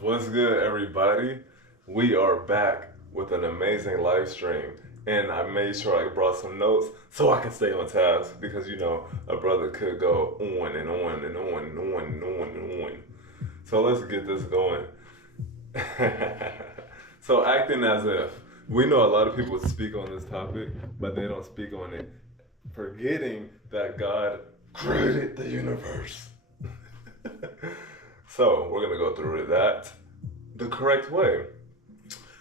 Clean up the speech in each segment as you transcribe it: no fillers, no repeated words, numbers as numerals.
What's good, everybody? We are back with an amazing live stream, and I made sure I brought some notes so I can stay on task because a brother could go on and on and on and on and on and on. So let's get this going. So acting as if we know a lot of people speak on this topic, but they don't speak on it, forgetting that God created the universe. So we're gonna go through that the correct way.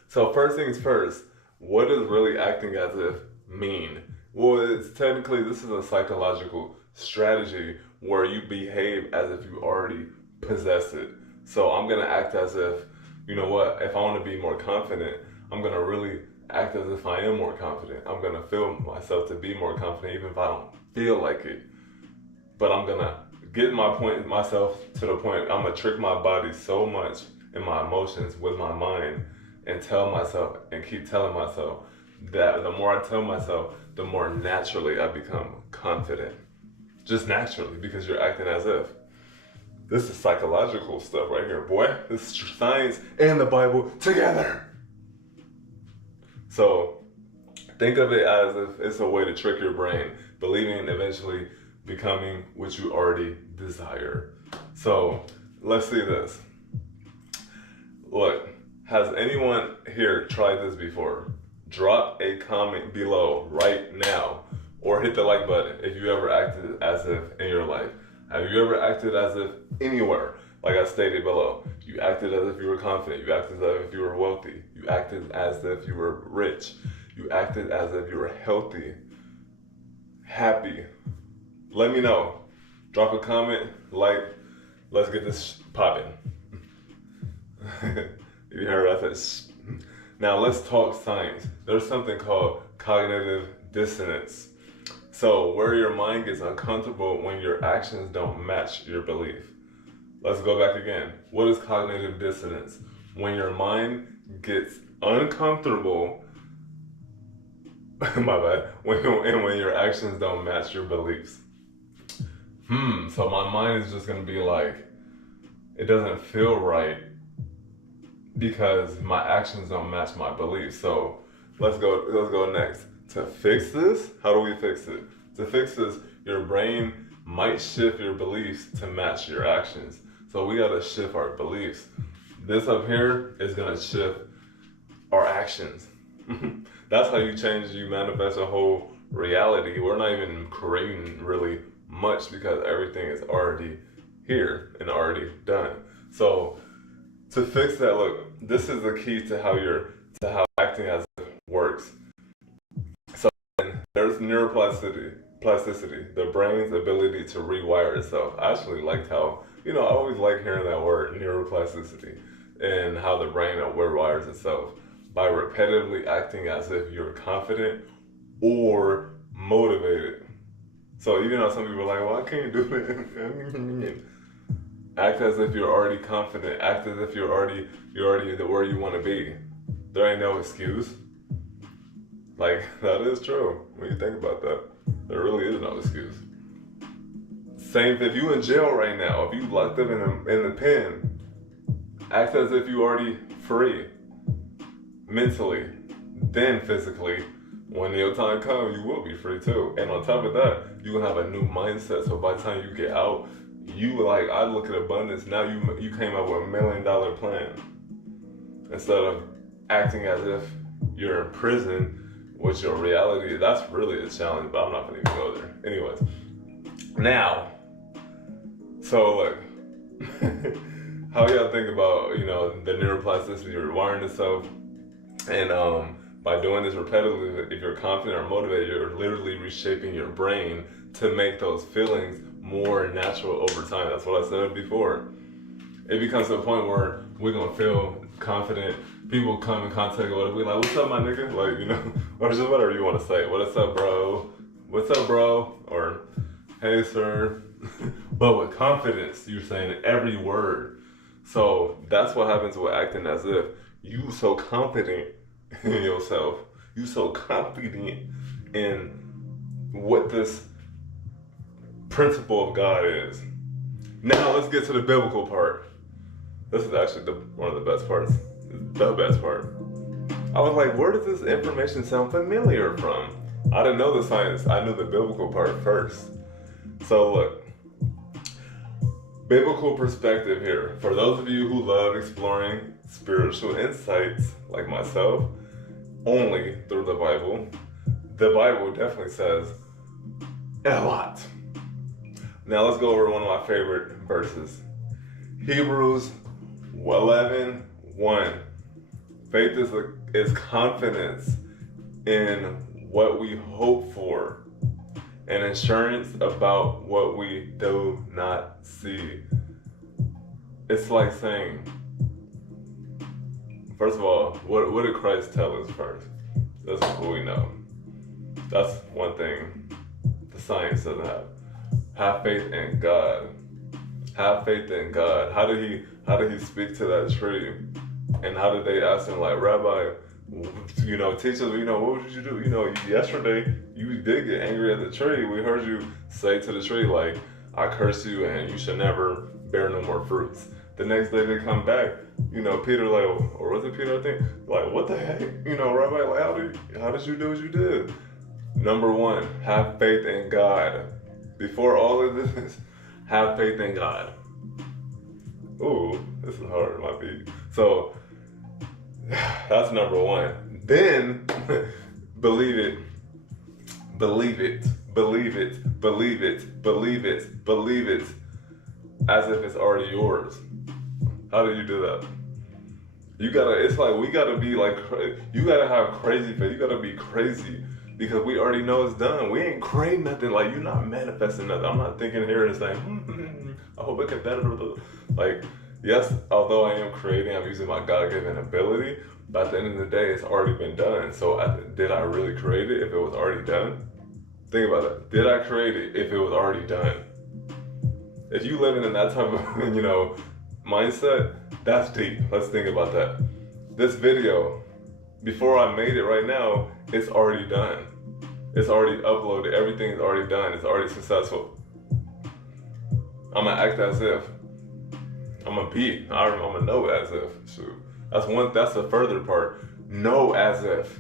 So first things first, what does really acting as if mean? Well, it's technically this is a psychological strategy where you behave as if you already possess it. So I'm gonna act as if, you know what, if I want to be more confident, I'm gonna really act as if I am more confident. I'm gonna feel myself to be more confident even if I don't feel like it. But I'm gonna get myself to the point. I'm gonna trick my body so much in my emotions with my mind and tell myself and keep telling myself that the more I tell myself, the more naturally I become confident. Just naturally, because you're acting as if. This is psychological stuff right here, boy. This is science and the Bible together. So think of it as if it's a way to trick your brain, believing eventually becoming what you already desire. So let's see this. Look, has anyone here tried this before? Drop a comment below right now or hit the like button if you ever acted as if in your life. Have you ever acted as if anywhere? Like I stated below, you acted as if you were confident, you acted as if you were wealthy, you acted as if you were rich, you acted as if you were healthy, happy. Let me know. Drop a comment, like, let's get this popping. You heard that? Now let's talk science. There's something called cognitive dissonance. So where your mind gets uncomfortable when your actions don't match your belief. Let's go back again. What is cognitive dissonance? When your mind gets uncomfortable, my bad, when your actions don't match your beliefs. So my mind is just gonna be like, it doesn't feel right because my actions don't match my beliefs. So let's go next. To fix this, how do we fix it? To fix this, your brain might shift your beliefs to match your actions. So we gotta shift our beliefs. This up here is gonna shift our actions. That's how you manifest a whole reality. We're not even creating really much because everything is already here and already done. So to fix that, look, this is the key to how acting as it works. So there's plasticity, the brain's ability to rewire itself. I actually liked how, I always like hearing that word, neuroplasticity, and how the brain rewires itself by repetitively acting as if you're confident or motivated. So even though some people are like, well, I can't do it. Act as if you're already confident. Act as if you're already where you want to be. There ain't no excuse. Like, that is true when you think about that. There really is no excuse. Same if you in jail right now, if you locked up in the pen, act as if you already free. Mentally, then physically. When your time comes, you will be free too. And on top of that, you will have a new mindset. So by the time you get out, I look at abundance. Now you came up with $1 million plan instead of acting as if you're in prison, which your reality. That's really a challenge. But I'm not gonna even go there. Anyways, now, so look, how y'all think about the neuroplasticity rewiring itself, and by doing this repetitively, if you're confident or motivated, you're literally reshaping your brain to make those feelings more natural over time. That's what I said before. It becomes to a point where we're gonna feel confident. People come in contact with us, we like, what's up, my nigga? Like, or just whatever you want to say. What's up, bro? What's up, bro? Or, hey, sir. But with confidence, you're saying every word. So that's what happens with acting as if. You so confident in yourself. You so confident in what this principle of God is. Now let's get to the biblical part. This is actually one of the best parts. The best part. I was like, where does this information sound familiar from? I didn't know the science. I knew the biblical part first. So look, biblical perspective here. For those of you who love exploring spiritual insights, like myself, only through the Bible definitely says a lot. Now let's go over one of my favorite verses. Hebrews 11:1. Faith is confidence in what we hope for, and assurance about what we do not see. It's like saying, first of all, what did Christ tell us first? That's what we know. That's one thing the science doesn't have. Have faith in God. Have faith in God. How did he speak to that tree? And how did they ask him, like, Rabbi, teach us, what did you do? Yesterday you did get angry at the tree. We heard you say to the tree, like, I curse you and you should never bear no more fruits. The next day they come back, Peter, like, or was it Peter, I think? Like, what the heck? Rabbi, like, how did you do what you did? Number one, have faith in God. Before all of this, have faith in God. Ooh, this is hard, it might be. So, that's number one. Then, believe it, believe it, believe it, believe it, believe it, believe it, as if it's already yours. How do you do that? It's like, we gotta be like, you gotta have crazy faith. You gotta be crazy because we already know it's done. We ain't creating nothing. Like, you're not manifesting nothing. I'm not thinking here and saying, I hope I can better. Like, yes, although I am creating, I'm using my God-given ability, but at the end of the day, it's already been done. So did I really create it if it was already done? Think about it. Did I create it if it was already done? If you living in that type of, mindset, that's deep. Let's think about that. This video, before I made it right now, it's already done. It's already uploaded. Everything is already done. It's already successful. I'm gonna act as if. I'm gonna know as if. Shoot. That's the further part. Know as if.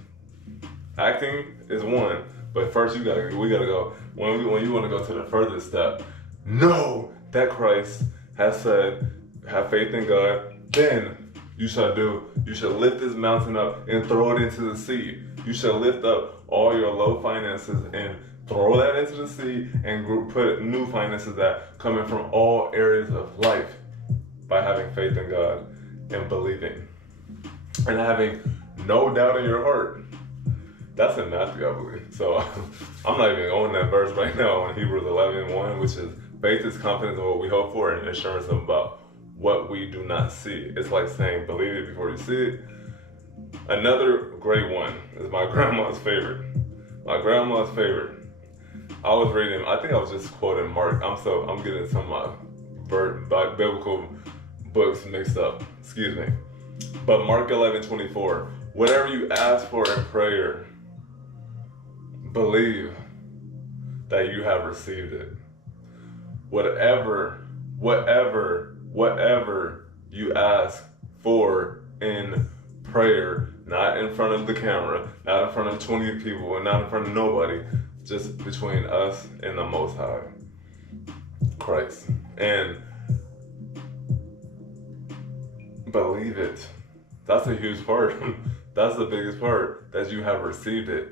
Acting is one, but first we gotta go. When you wanna go to the further step, know that Christ has said, have faith in God, then you should lift this mountain up and throw it into the sea. You should lift up all your low finances and throw that into the sea and put new finances that coming from all areas of life by having faith in God and believing and having no doubt in your heart. That's in Matthew, I believe. So I'm not even on that verse right now on Hebrews 11:1, which is faith is confidence in what we hope for and assurance about what we do not see. It's like saying, believe it before you see it. Another great one is my grandma's favorite. My grandma's favorite. I was reading, I think I was just quoting Mark. I'm getting some of my biblical books mixed up. Excuse me. But Mark 11:24. Whatever you ask for in prayer, believe that you have received it. Whatever you ask for in prayer, not in front of the camera, not in front of 20 people, and not in front of nobody, just between us and the Most High, Christ. And believe it. That's a huge part. That's the biggest part, that you have received it,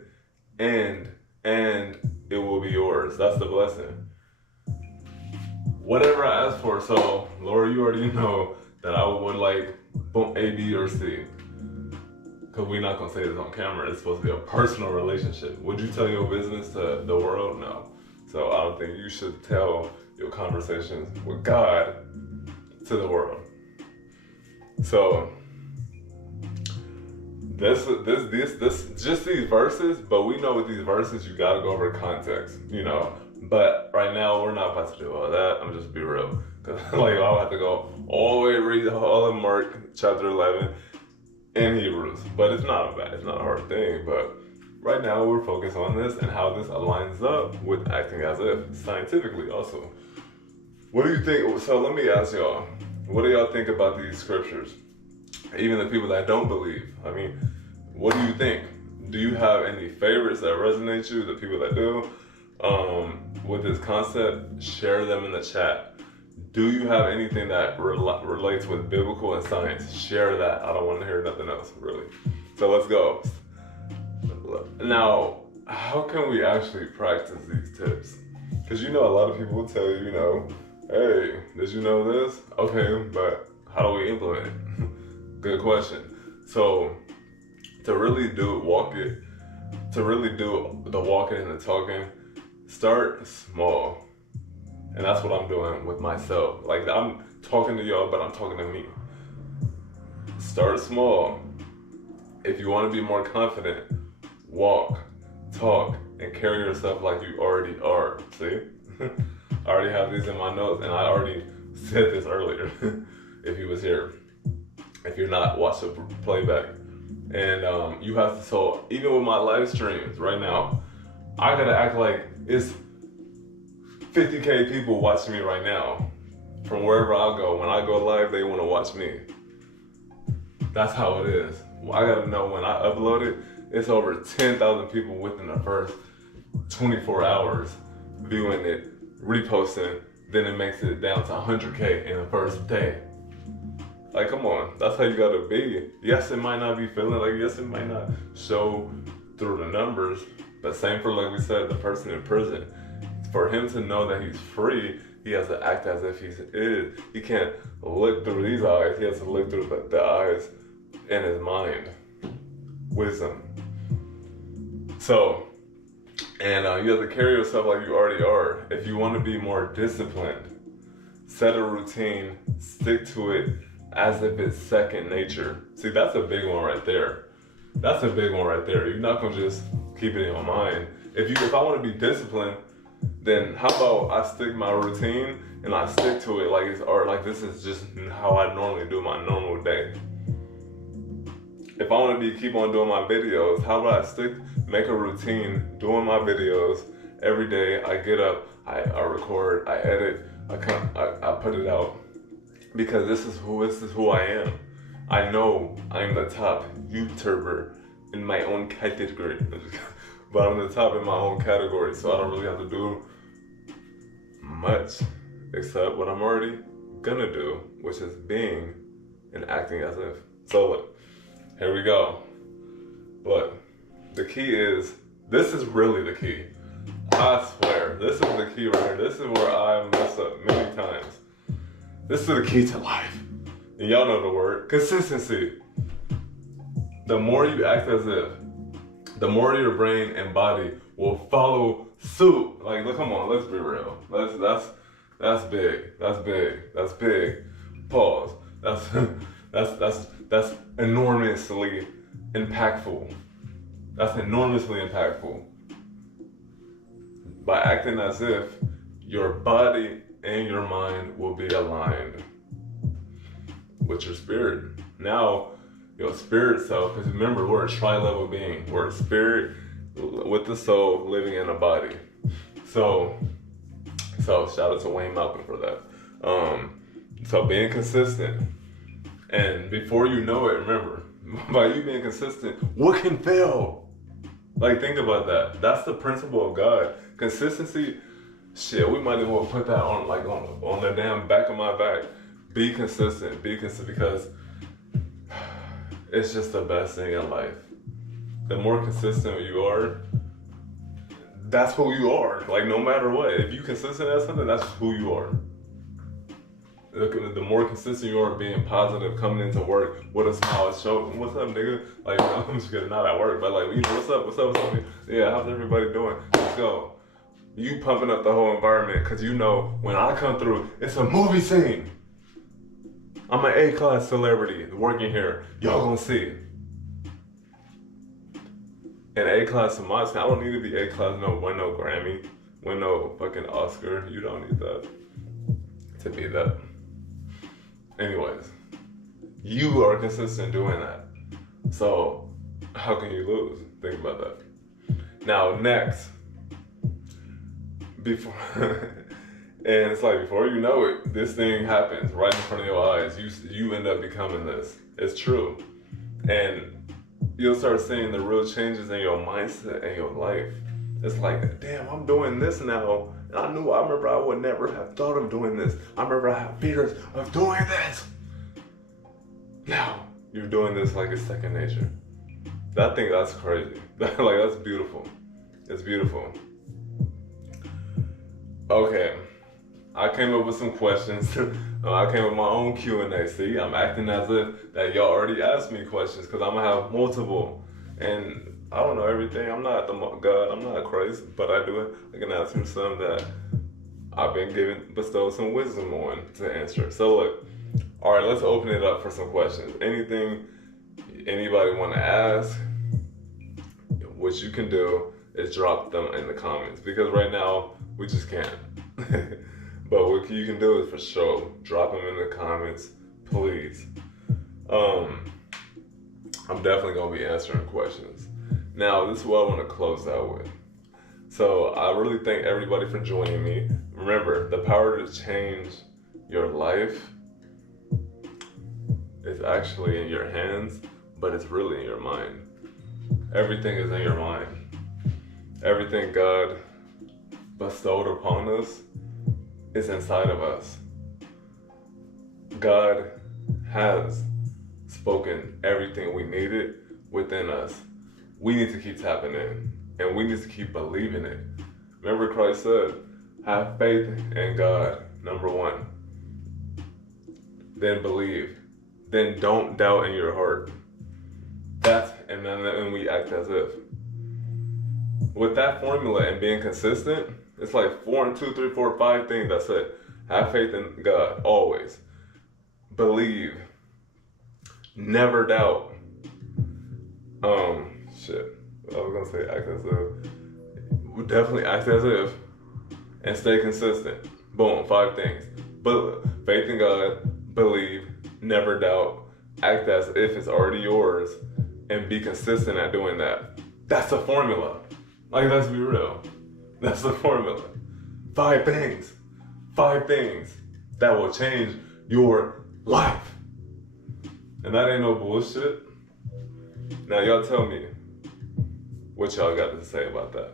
and it will be yours. That's the blessing. Whatever I ask for, so Lord, you already know that I would like boom, A, B, or C. Because we're not going to say this on camera. It's supposed to be a personal relationship. Would you tell your business to the world? No. So I don't think you should tell your conversations with God to the world. So this just these verses, but we know with these verses you gotta go over context, But right now we're not about to do all that. I'm just be real, cause I'll have to go all the way read all of Mark chapter 11 in Hebrews. But it's not a hard thing. But right now we're focused on this and how this aligns up with acting as if scientifically also. What do you think? So let me ask y'all. What do y'all think about these scriptures? Even the people that don't believe. I mean, what do you think? Do you have any favorites that resonate you? The people that do, with this concept, share them in the chat. Do you have anything that relates with biblical and science? Share that. I don't want to hear nothing else, really. So let's go. Now, how can we actually practice these tips? Because a lot of people will tell you, hey, did you know this? Okay, but how do we implement it? Good question. So to really do the walking and the talking, start small. And that's what I'm doing with myself. Like, I'm talking to y'all, but I'm talking to me. Start small. If you want to be more confident, walk, talk, and carry yourself like you already are. See? I already have these in my notes, and I already said this earlier. If you was here. If you're not, watch the playback. And you have to, so even with my live streams right now, I gotta act like it's 50K people watching me right now. From wherever I go, when I go live, they wanna watch me. That's how it is. I gotta know when I upload it, it's over 10,000 people within the first 24 hours viewing it, reposting, then it makes it down to 100K in the first day. Like, come on, that's how you gotta be. Yes, it might not be feeling like, yes, it might not show through the numbers, but same for, like we said, the person in prison. For him to know that he's free, he has to act as if he is. He can't look through these eyes, he has to look through the eyes in his mind. Wisdom. So, and you have to carry yourself like you already are. If you want to be more disciplined, set a routine, stick to it as if it's second nature. See, that's a big one right there. That's a big one right there. You're not gonna just keep it in your mind. If I want to be disciplined, then how about I stick my routine and I stick to it like it's art, like this is just how I normally do my normal day. If I want to keep on doing my videos, how about I make a routine doing my videos every day. I get up, I record, I edit, I put it out. Because this is who I am. I know I'm the top YouTuber in my own category. But I'm the top in my own category, so I don't really have to do much except what I'm already gonna do, which is being and acting as if. So look, here we go. Look, the key is, this is really the key. I swear, this is the key right here. This is where I mess up many times. This is the key to life. And y'all know the word, consistency. The more you act as if, the more your brain and body will follow suit. Like, look, come on, let's be real. That's big. That's big. That's big. Pause. That's enormously impactful. That's enormously impactful. By acting as if, your body and your mind will be aligned with your spirit. Now, your spirit self, because remember, we're a tri-level being. We're a spirit with the soul living in a body. So shout out to Wayne Malcolm for that. So being consistent, and before you know it, remember, by you being consistent, what can fail? Like, think about that. That's the principle of God. Consistency. Shit, we might as well put that on the damn back of my back. Be consistent, because it's just the best thing in life. The more consistent you are, that's who you are. Like, no matter what, if you consistent at something, that's who you are. The more consistent you are being positive, coming into work with a smile, show, what's up, nigga? Like, I'm just kidding, not at work, but like, what's up? Yeah, how's everybody doing? Let's go. You pumping up the whole environment, because you know when I come through, it's a movie scene. I'm an A-class celebrity working here. Y'all gonna see. And A-class in my scene, I don't need to be A-class, win no Grammy, win no fucking Oscar. You don't need that to be that. Anyways, you are consistent doing that. So how can you lose? Think about that. Now, next, before And it's like, before you know it, this thing happens right in front of your eyes. You end up becoming this. It's true. And you'll start seeing the real changes in your mindset and your life. It's like, damn, I'm doing this now. And I remember I would never have thought of doing this. I remember I had fears of doing this. Now, you're doing this like it's second nature. I think that's crazy. Like, that's beautiful. It's beautiful. Okay. I came up with some questions. I came up with my own Q&A. See, I'm acting as if that y'all already asked me questions because I'm going to have multiple. And I don't know everything. I'm not God. I'm not Christ. But I can ask him some that I've been bestowed some wisdom on to answer. So look, all right, let's open it up for some questions. Anything anybody want to ask, what you can do is drop them in the comments. Because right now, we just can't. But what you can do is for sure drop them in the comments, please. I'm definitely gonna be answering questions. Now, this is what I want to close out with. So I really thank everybody for joining me. Remember, the power to change your life is actually in your hands, but it's really in your mind. Everything is in your mind. Everything God bestowed upon us is inside of us. God has spoken everything we needed within us. We need to keep tapping in, and we need to keep believing it. Remember, Christ said, have faith in God, number one. Then believe. Then don't doubt in your heart. And then we act as if. With that formula and being consistent, it's like 4 and 2, 3, 4, 5 things. That's it. Have faith in God, always. Believe. Never doubt. I was gonna say act as if. Definitely act as if. And stay consistent. Boom, 5 things. But faith in God, believe, never doubt, act as if it's already yours, and be consistent at doing that. That's the formula. Like, let's be real. That's the formula. 5 things. 5 things that will change your life. And that ain't no bullshit. Now y'all tell me what y'all got to say about that.